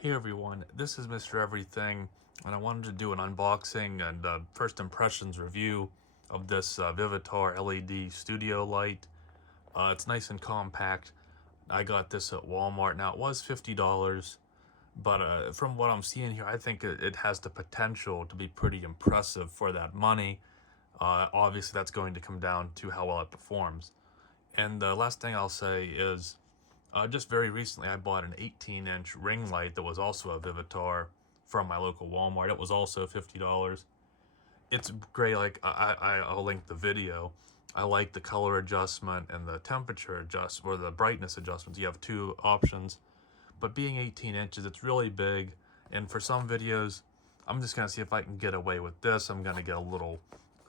Hey everyone, this is Mr. Everything, and I wanted to do an unboxing and first impressions review of this Vivitar LED studio light. It's nice and compact. I got this at Walmart. Now it was $50, but from what I'm seeing here, I think it has the potential to be pretty impressive for that money. Obviously, that's going to come down to how well it performs. And the last thing I'll say is, just very recently, I bought an 18-inch ring light that was also a Vivitar from my local Walmart. It was also $50. It's great. Like I'll link the video. I like the color adjustment and the temperature adjust or the brightness adjustments. You have two options, but being 18 inches, it's really big. And for some videos, I'm just gonna see if I can get away with this. I'm gonna get a little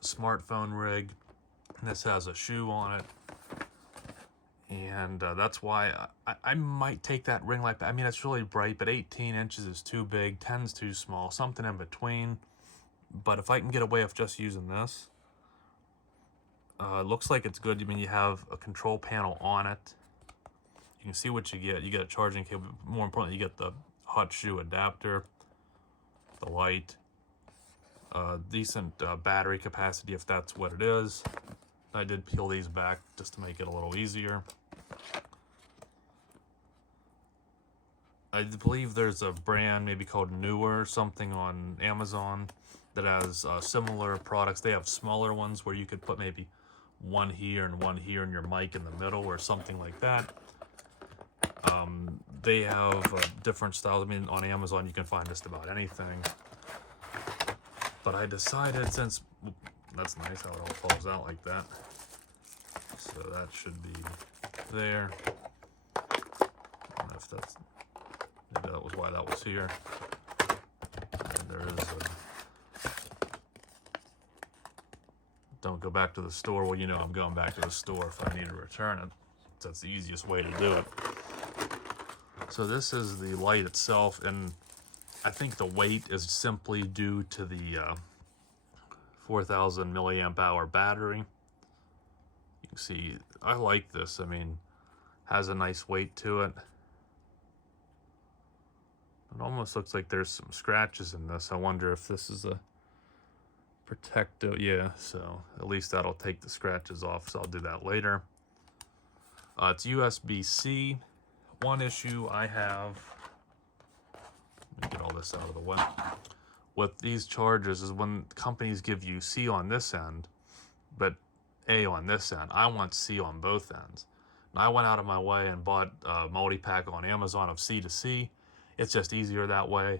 smartphone rig. This has a shoe on it. And that's why I might take that ring light. I mean, it's really bright, but 18 inches is too big, 10's too small, something in between. But if I can get away with just using this, it looks like it's good. I mean, you have a control panel on it. You can see what you get. You get a charging cable. More importantly, you get the hot shoe adapter, the light, decent battery capacity if that's what it is. I did peel these back just to make it a little easier. I believe there's a brand maybe called Newer or something on Amazon that has similar products. They have smaller ones where you could put maybe one here and your mic in the middle or something like that. They have different styles. I mean, on Amazon you can find just about anything. But I decided, since that's nice how it all falls out like that. So that should be there. I don't know if that's, maybe that was why that was here. And there is a, don't go back to the store. Well, you know I'm going back to the store if I need to return it. That's the easiest way to do it. So this is the light itself, and I think the weight is simply due to the 4,000 milliamp hour battery. You can see, I like this. I mean, has a nice weight to it. It almost looks like there's some scratches in this. I wonder if this is a protective. Yeah, so at least that'll take the scratches off, so I'll do that later. It's USB-C. One issue I have, let me get all this out of the way, with these chargers is when companies give you C on this end, but A on this end. I want C on both ends. And I went out of my way and bought a multi-pack on Amazon of C to C. It's just easier that way,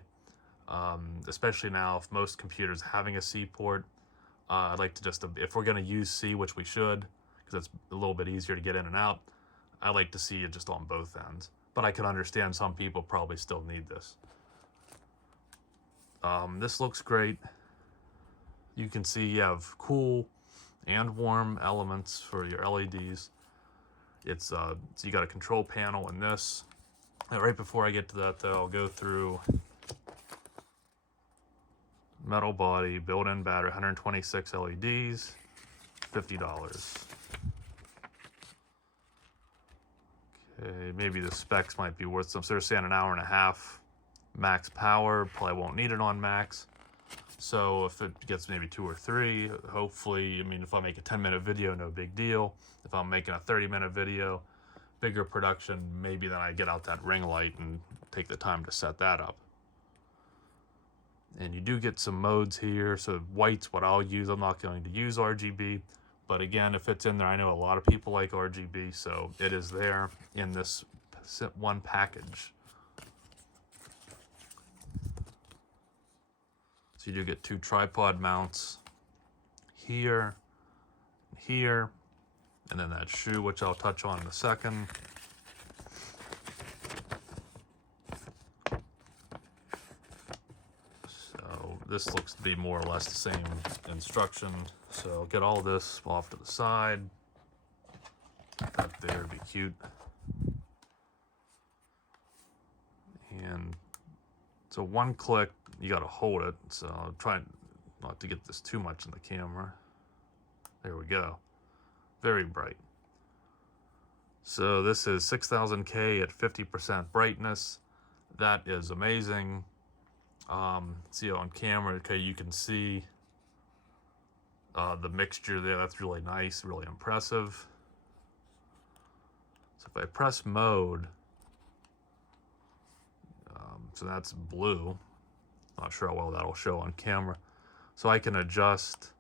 especially now if most computers having a C port. I'd like to just, if we're going to use C, which we should, because it's a little bit easier to get in and out, I like to see it just on both ends. But I can understand some people probably still need this. This looks great. You can see you have cool and warm elements for your LEDs. It's so you got a control panel in this. Now, right before I get to that though, I'll go through metal body, built-in battery, 126 LEDs, $50. Okay, maybe the specs might be worth some. So they're saying an hour and a half max power. Probably won't need it on max. So if it gets maybe 2 or 3, hopefully, I mean, if I make a 10-minute video, no big deal. If I'm making a 30-minute video, bigger production, maybe then I get out that ring light and take the time to set that up. And you do get some modes here. So white's what I'll use. I'm not going to use RGB. But again, if it's in there, I know a lot of people like RGB, so it is there in this one package. So you do get 2 tripod mounts here, here, and then that shoe, which I'll touch on in a second. So this looks to be more or less the same instruction. So I'll get all this off to the side. That there would be cute. And so one click, you got to hold it. So I'll try not to get this too much in the camera. There we go. Very bright. So this is 6000K at 50% brightness. that is amazing. See on camera, okay, you can see the mixture there. That's really nice, really impressive. So if I press mode, so that's blue. Not sure how well that'll show on camera. So I can adjust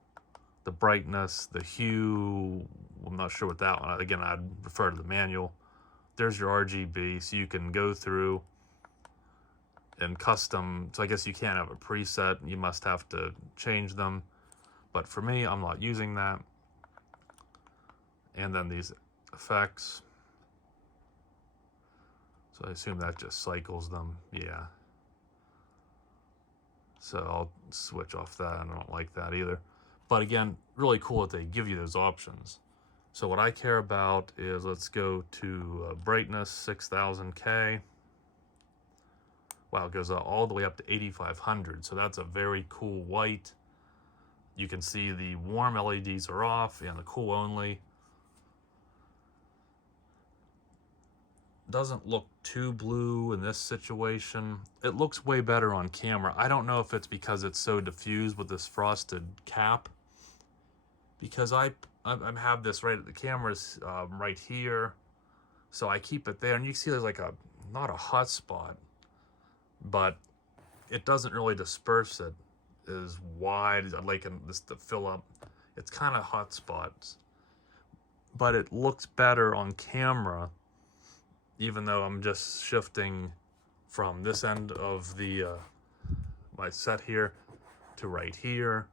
the brightness, the hue. I'm not sure what that one. Again, I'd refer to the manual. There's your RGB, so you can go through and custom. So I guess you can't have a preset. You must have to change them. But for me, I'm not using that. And then these effects. So I assume that just cycles them. Yeah. So I'll switch off that. I don't like that either. But again, really cool that they give you those options. So what I care about is, let's go to brightness, 6000K. Wow, it goes all the way up to 8500. So that's a very cool white. You can see the warm LEDs are off and the cool only. Doesn't look too blue in this situation. It looks way better on camera. I don't know if it's because it's so diffused with this frosted cap, because I have this right at the camera's right here, so I keep it there, and you can see there's like a, not a hot spot, but it doesn't really disperse it as wide as I'd like this to fill up. It's kind of hot spots, but it looks better on camera, even though I'm just shifting from this end of the my set here to right here.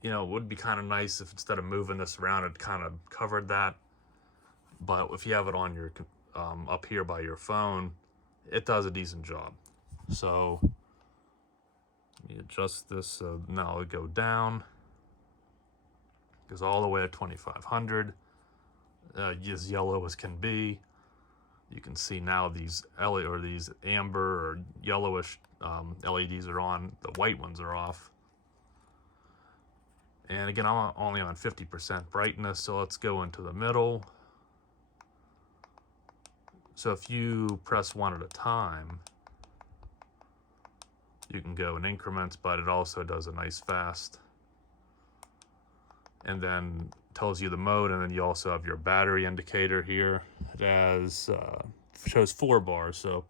You know, it would be kind of nice if instead of moving this around, it kind of covered that. But if you have it on your up here by your phone, it does a decent job. So let me adjust this. So now it'll go down. Goes all the way to 2500. As yellow as can be. You can see now these these amber or yellowish LEDs are on. The white ones are off. And again, I'm only on 50% brightness, so let's go into the middle. So if you press one at a time, you can go in increments, but it also does a nice fast. And then tells you the mode, and then you also have your battery indicator here. It has shows 4 bars, so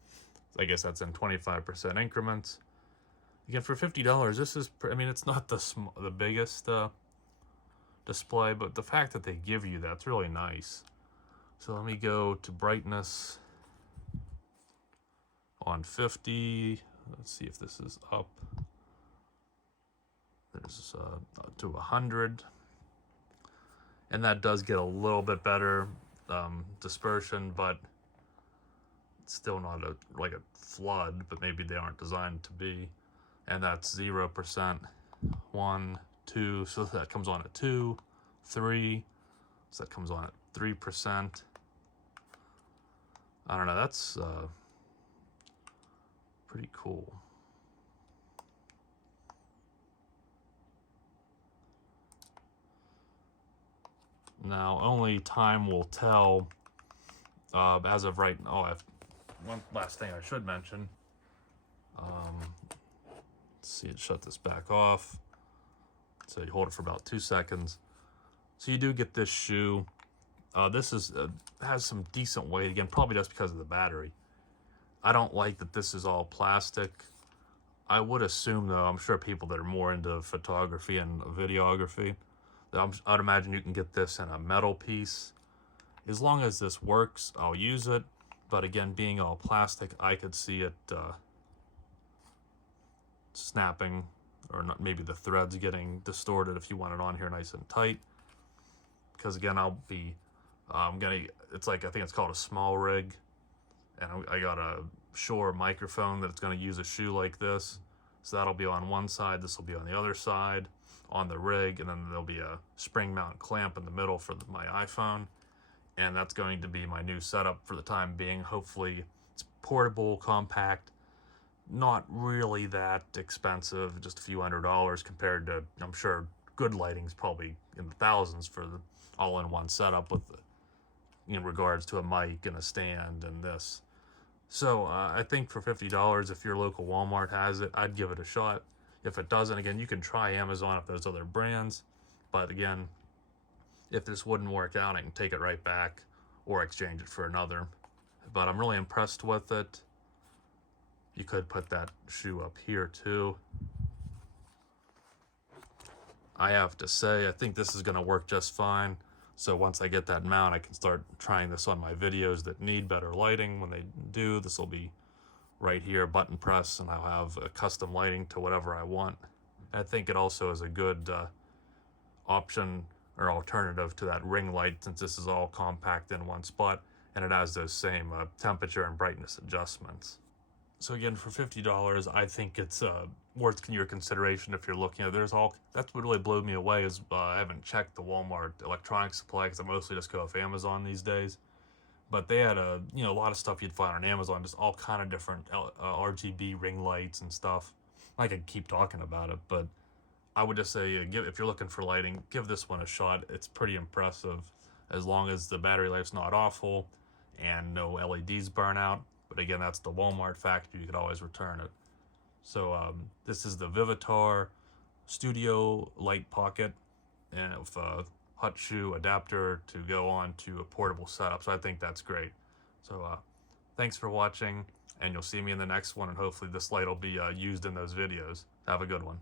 I guess that's in 25% increments. Again, for $50, this is, I mean, it's not the biggest display, but the fact that they give you that's really nice. So let me go to brightness on 50. Let's see if this is up. There's to 100. And that does get a little bit better dispersion, but it's still not like a flood, but maybe they aren't designed to be. And that's 0%, 1, 2, so that comes on at 2, 3, so that comes on at 3%. I don't know, that's pretty cool. Now, only time will tell as of right now. Oh, I have one last thing I should mention. Let's see, shut this back off. So you hold it for about 2 seconds. So you do get this shoe. This is has some decent weight. Again, probably just because of the battery. I don't like that this is all plastic. I would assume, though, I'm sure people that are more into photography and videography, I'd imagine you can get this in a metal piece. As long as this works, I'll use it. But again, being all plastic, I could see it snapping, or not, maybe the threads getting distorted if you want it on here nice and tight. Because again, I'll be it's like, I think it's called a small rig, and I got a Shure microphone that it's going to use a shoe like this. So that'll be on one side, this will be on the other side on the rig, and then there'll be a spring mount clamp in the middle for my iPhone. And that's going to be my new setup for the time being. Hopefully it's portable, compact, not really that expensive, just a few $100s compared to, I'm sure, good lighting's probably in the thousands for the all-in-one setup with in regards to a mic and a stand and this. So I think for $50, if your local Walmart has it, I'd give it a shot. If it doesn't, again, you can try Amazon if there's other brands. But again, if this wouldn't work out, I can take it right back or exchange it for another. But I'm really impressed with it. You could put that shoe up here too. I have to say, I think this is going to work just fine. So once I get that mount, I can start trying this on my videos that need better lighting. When they do, this will be right here, button press, and I'll have a custom lighting to whatever I want. I think it also is a good option or alternative to that ring light, since this is all compact in one spot, and it has those same temperature and brightness adjustments. So again, for $50, I think it's worth your consideration if you're looking at. That's what really blew me away is I haven't checked the Walmart electronics supply because I mostly just go off Amazon these days. But they had a lot of stuff you'd find on Amazon, just all kind of different RGB ring lights and stuff. I could keep talking about it, but I would just say if you're looking for lighting, give this one a shot. It's pretty impressive, as long as the battery life's not awful and no LEDs burn out. But again, that's the Walmart factory. You could always return it. So this is the Vivitar Studio Light Pocket, and with a hut shoe adapter to go on to a portable setup. So I think that's great. So thanks for watching, and you'll see me in the next one, and hopefully this light will be used in those videos. Have a good one.